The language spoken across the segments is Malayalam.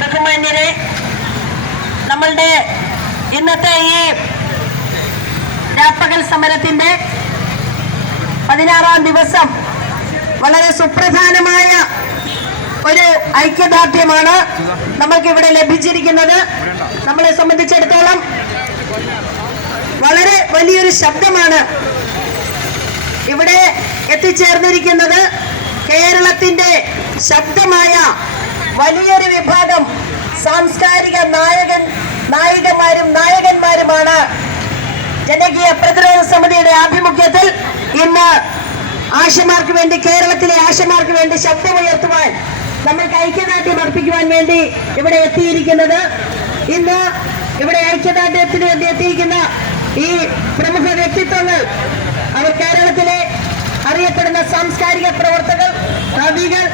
ബഹുമാന്യരെ നമ്മളുടെ ഇന്നത്തെ ഈ രാപ്പകൽ സമരത്തിന്റെ പതിനാറാം ദിവസം വളരെ സുപ്രധാനമായ ഒരു ഐക്യദാർഢ്യമാണ് നമുക്ക് ഇവിടെ ലഭിച്ചിരിക്കുന്നത്. നമ്മളെ സംബന്ധിച്ചിടത്തോളം വളരെ വലിയൊരു ശബ്ദമാണ് ഇവിടെ എത്തിച്ചേർന്നിരിക്കുന്നത്. കേരളത്തിന്റെ ശബ്ദമായ വലിയൊരു വിഭാഗം സാംസ്കാരിക നായകൻ നായികമാരും നായകന്മാരുമാണ് ജനകീയ പ്രതിരോധ സമിതിയുടെ ആഭിമുഖ്യത്തിൽ ഇന്ന് ആശമാർക്ക് വേണ്ടി കേരളത്തിലെ ആശമാർക്ക് വേണ്ടി ശബ്ദമുയർത്തുവാൻ നമ്മൾക്ക് ഐക്യദാർഢ്യം അർപ്പിക്കുവാൻ വേണ്ടി ഇവിടെ എത്തിയിരിക്കുന്നത്. ഇന്ന് ഇവിടെ ഐക്യദാർഢ്യത്തിന് വേണ്ടി എത്തിയിരിക്കുന്ന ഈ പ്രമുഖ വ്യക്തിത്വങ്ങൾ അവർ കേരളത്തിലെ അറിയപ്പെടുന്ന സാംസ്കാരിക പ്രവർത്തകർ കവികൾ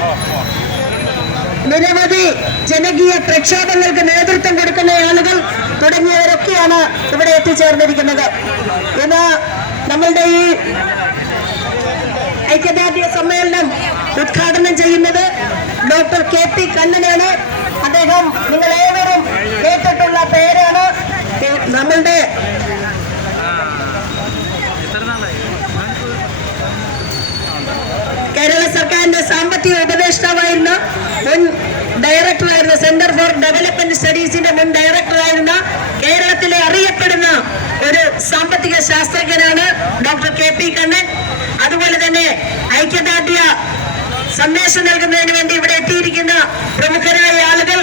നിരവധി ജനകീയ പ്രക്ഷോഭങ്ങൾക്ക് നേതൃത്വം കൊടുക്കുന്ന ആളുകൾ തുടങ്ങിയവരൊക്കെയാണ് ഇവിടെ എത്തിച്ചേർന്നിരിക്കുന്നത്. ഇന്ന് നമ്മളുടെ ഈ ഐക്യദാർഢ്യ ഡോക്ടർ കെ പി കണ്ണനാണ് അദ്ദേഹം നിങ്ങൾ ഏവരും കേട്ടിട്ടുള്ള പേരാണ്. നമ്മളുടെ കേരള സർക്കാരിന്റെ സാമ്പത്തിക ഉപദേഷ്ടാവായിരുന്ന മുൻ ഡയറക്ടറായിരുന്ന സെന്റർ ഫോർ ഡെവലപ്മെന്റ് സ്റ്റഡീസിന്റെ മുൻ ഡയറക്ടറായിരുന്ന കേരളത്തിലെ അറിയപ്പെടുന്ന ഒരു സാമ്പത്തിക ശാസ്ത്രജ്ഞനാണ് ഡോക്ടർ കെ പി കണ്ണൻ. അതുപോലെ തന്നെ ഐക്യദാർഢ്യ സന്ദേശം നൽകുന്നതിന് വേണ്ടി ഇവിടെ എത്തിയിരിക്കുന്ന പ്രമുഖരായ ആളുകൾ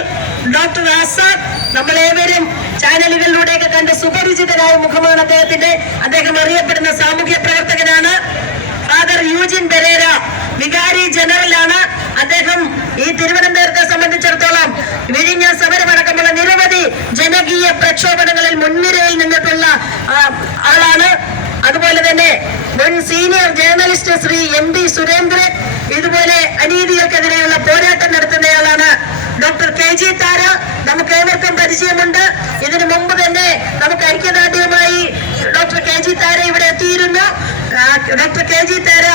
ഡോക്ടർ ആസാദ് നമ്മളേവരും ചാനലുകളിലൂടെയൊക്കെ കണ്ട് സുപരിചിതരായ മുഖമാണ് അദ്ദേഹത്തിന്റെ. അദ്ദേഹം അറിയപ്പെടുന്ന സാമൂഹ്യ പ്രവർത്തകനാണ്. ഫാദർ യൂജിൻ ബെരേര വികാരി ജനറലാണ്. അദ്ദേഹം ഈ തിരുവനന്തപുരത്തെ സംബന്ധിച്ചിടത്തോളം വിഴിഞ്ഞ സമരമടക്കമുള്ള നിരവധി ജനകീയ പ്രക്ഷോഭങ്ങളിൽ മുൻനിരയിൽ നിന്നിട്ടുള്ള ആളാണ്. അതുപോലെ തന്നെ മുൻ senior journalist Shri M D Surendran ഇതുപോലെ അനീതികൾക്കെതിരെയുള്ള പോരാട്ടം നടത്തുന്നയാളാണ് ഡോക്ടർ കെ ജി താര. നമുക്ക് ഏവർക്കും പരിചയമുണ്ട്. ഇതിനു മുമ്പ് തന്നെ നമുക്ക് ഐക്യദാർഢ്യമായി ഡോക്ടർ കെ ജി താര ഇവിടെ എത്തിയിരുന്നു. ഡോക്ടർ കെ ജി താര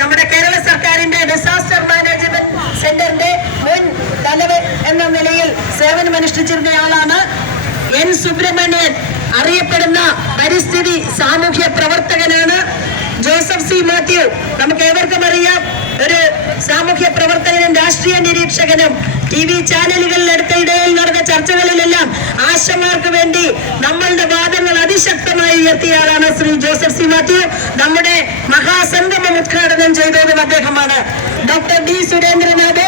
നമ്മുടെ കേരള സർക്കാരിന്റെ ഡിസാസ്റ്റർ മാനേജ്മെന്റ് സെന്ററിന്റെ മുൻ തലവൻ എന്ന നിലയിൽ സേവനമനുഷ്ഠിച്ചിരുന്ന ആളാണ് എൻ സുബ്രഹ്മണ്യൻ അറിയപ്പെടുന്ന പരിസ്ഥിതി സാമൂഹ്യ പ്രവർത്തകനാണ് ജോസഫ് സി മാത്യു. നമുക്ക് ഏവർക്കും അറിയാം. ഒരു സാമൂഹ്യ പ്രവർത്തകനും രാഷ്ട്രീയ നിരീക്ഷകനും ടി വി ചാനലുകളിൽ അടുത്തിടയിൽ നടന്ന ചർച്ചകളിലെല്ലാം ആശമാർക്ക് വേണ്ടി നമ്മളുടെ വാദങ്ങൾ അതിശക്തമായി ഉയർത്തിയ ആളാണ് ശ്രീ ജോസഫ് സി മാത്യു. നമ്മുടെ മഹാസംഗമം ഉദ്ഘാടനം ചെയ്തതും അദ്ദേഹമാണ്. ഡോക്ടർ ഡി സുരേന്ദ്രനാഥ്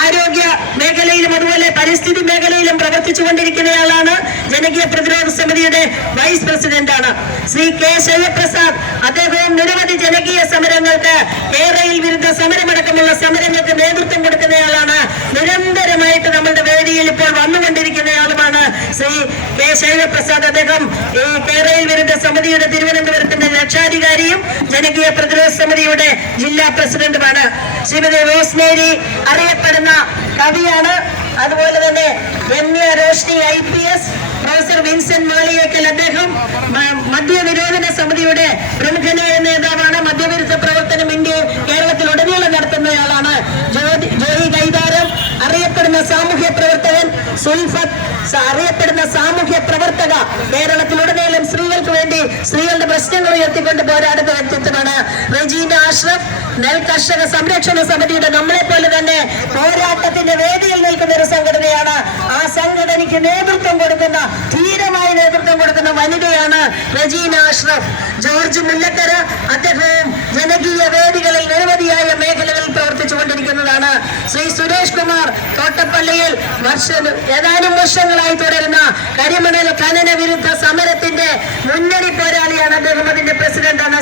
ആരോഗ്യ മേഖലയിലും അതുപോലെ പരിസ്ഥിതി മേഖലയിലും പ്രവർത്തിച്ചുകൊണ്ടിരിക്കുന്നയാളാണ് ജനകീയ പ്രതിരോധ സമിതിയുടെ വൈസ് പ്രസിഡന്റാണ്. ശ്രീ കെ ശൈവപ്രസാദ് അദ്ദേഹവും നിരവധി ജനകീയ സമരങ്ങൾക്ക് കേരളയിൽ വിരുദ്ധ സമരമടക്കമുള്ള സമരങ്ങൾക്ക് നേതൃത്വം കൊടുക്കുന്നയാളാണ്. നിരന്തരമായിട്ട് നമ്മളുടെ വേദിയിൽ ഇപ്പോൾ വന്നുകൊണ്ടിരിക്കുന്നയാളുമാണ് ശ്രീ കെ ശൈവപ്രസാദ്. അദ്ദേഹം ഈ കേരളയിൽ വിരുദ്ധ സമിതിയുടെ തിരുവനന്തപുരത്തിന്റെ രക്ഷാധികാരിയും ജനകീയ പ്രതിരോധ സമിതിയുടെ ജില്ലാ പ്രസിഡന്റുമാണ് ശ്രീമതി റോസ്മേരി അറിയപ്പെടുന്ന കവിയാണ്. അതുപോലെ തന്നെ Ramya Roshni I P S professor Vincent Maliyekkal അദ്ദേഹം മദ്യ മദ്യനിരോധന സമിതിയുടെ പ്രമുഖനായ നേതാവാണ്. മദ്യവിരുദ്ധ പ്രവർത്തനം ഇന്ത്യ കേരളത്തിൽ ഉടനീളം നടത്തുന്നയാളാണ്. ജോയി കൈതാരം അറിയപ്പെടുന്ന സാമൂഹ്യ പ്രവർത്തകൻ സുൽഫത്ത് അറിയപ്പെടുന്ന സാമൂഹ്യ പ്രവർത്തക കേരളത്തിലുടനീളം സ്ത്രീകൾക്ക് വേണ്ടി സ്ത്രീകളുടെ പ്രശ്നങ്ങൾ ഉയർത്തിക്കൊണ്ട് പോരാടുന്ന വ്യക്തിത്വമാണ് റെജീന അഷ്റഫ് നെൽ കർഷക സംരക്ഷണ സമിതിയുടെ നമ്മളെ പോലെ തന്നെ പോരാട്ടത്തിന്റെ വേദിയിൽ നിൽക്കുന്ന ഒരു സംഘടനയാണ് ആ സംഘടനയ്ക്ക് നേതൃത്വം കൊടുക്കുന്ന വനിതയാണ് റജീന അഷ്റഫ്. ജോർജ് മുല്ലക്കര അദ്ദേഹവും ജനകീയ വേദികളിൽ നിരവധിയായ മേഖലകളിൽ പ്രവർത്തിച്ചു കൊണ്ടിരിക്കുന്നതാണ്. ശ്രീ സുരേഷ് കുമാർ തോട്ടപ്പള്ളിയിൽ വർഷ ഏതാനും വർഷങ്ങളായി തുടരുന്ന കരിമണൽ ഖനന വിരുദ്ധ സമരത്തിന്റെ മുന്നണി പോരാളിയാണ് അദ്ദേഹം. അതിന്റെ പ്രസിഡന്റാണ്